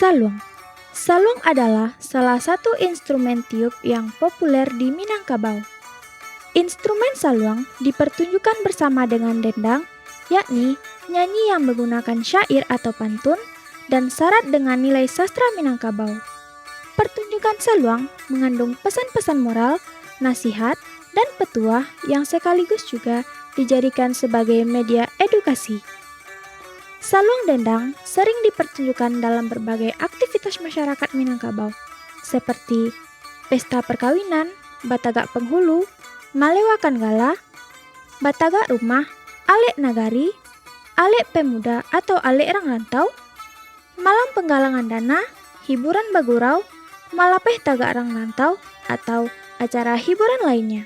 Saluang. Saluang adalah salah satu instrumen tiup yang populer di Minangkabau. Instrumen saluang dipertunjukkan bersama dengan dendang, yakni nyanyi yang menggunakan syair atau pantun dan syarat dengan nilai sastra Minangkabau. Pertunjukan saluang mengandung pesan-pesan moral, nasihat, dan petuah yang sekaligus juga dijadikan sebagai media edukasi. Saluang dendang sering dipertunjukkan dalam berbagai aktivitas masyarakat Minangkabau, seperti pesta perkawinan, batagak penghulu, malewakan gala, batagak rumah, alek nagari, alek pemuda atau alek ranglantau, malam penggalangan dana, hiburan bagurau, malapeh tagak ranglantau, atau acara hiburan lainnya.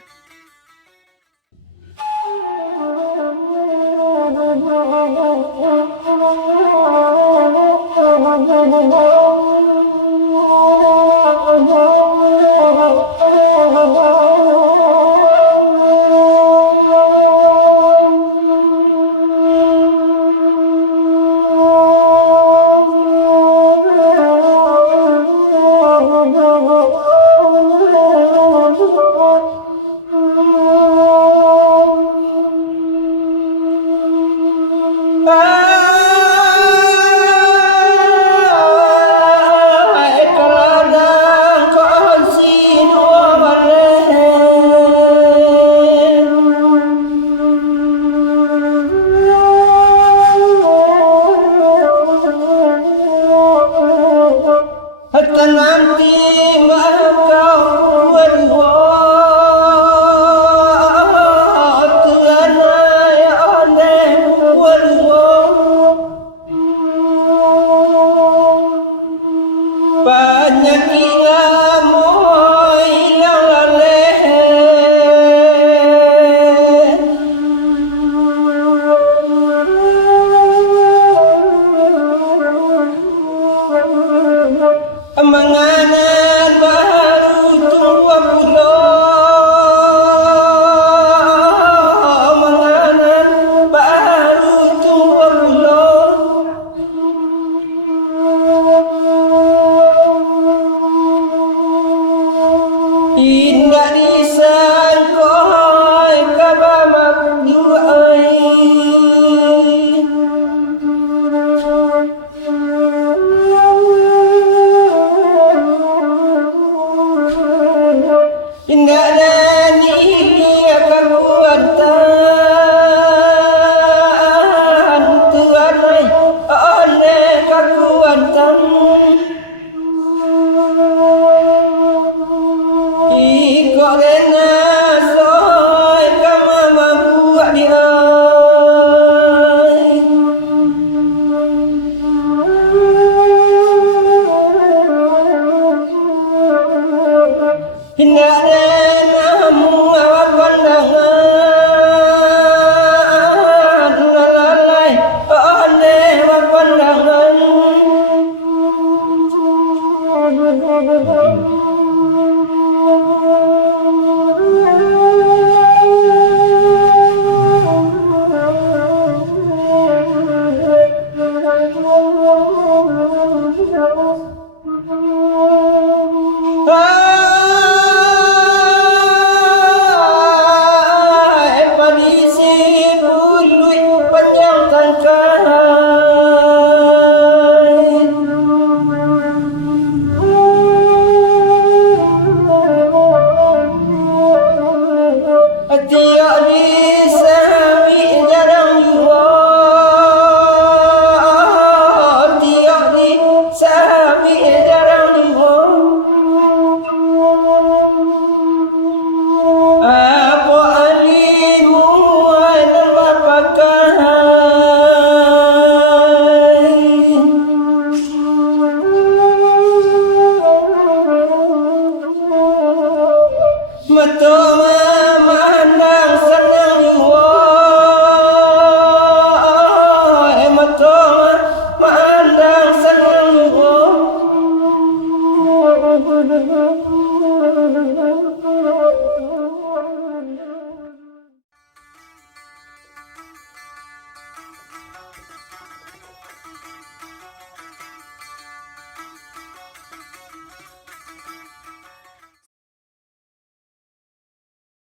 Matoma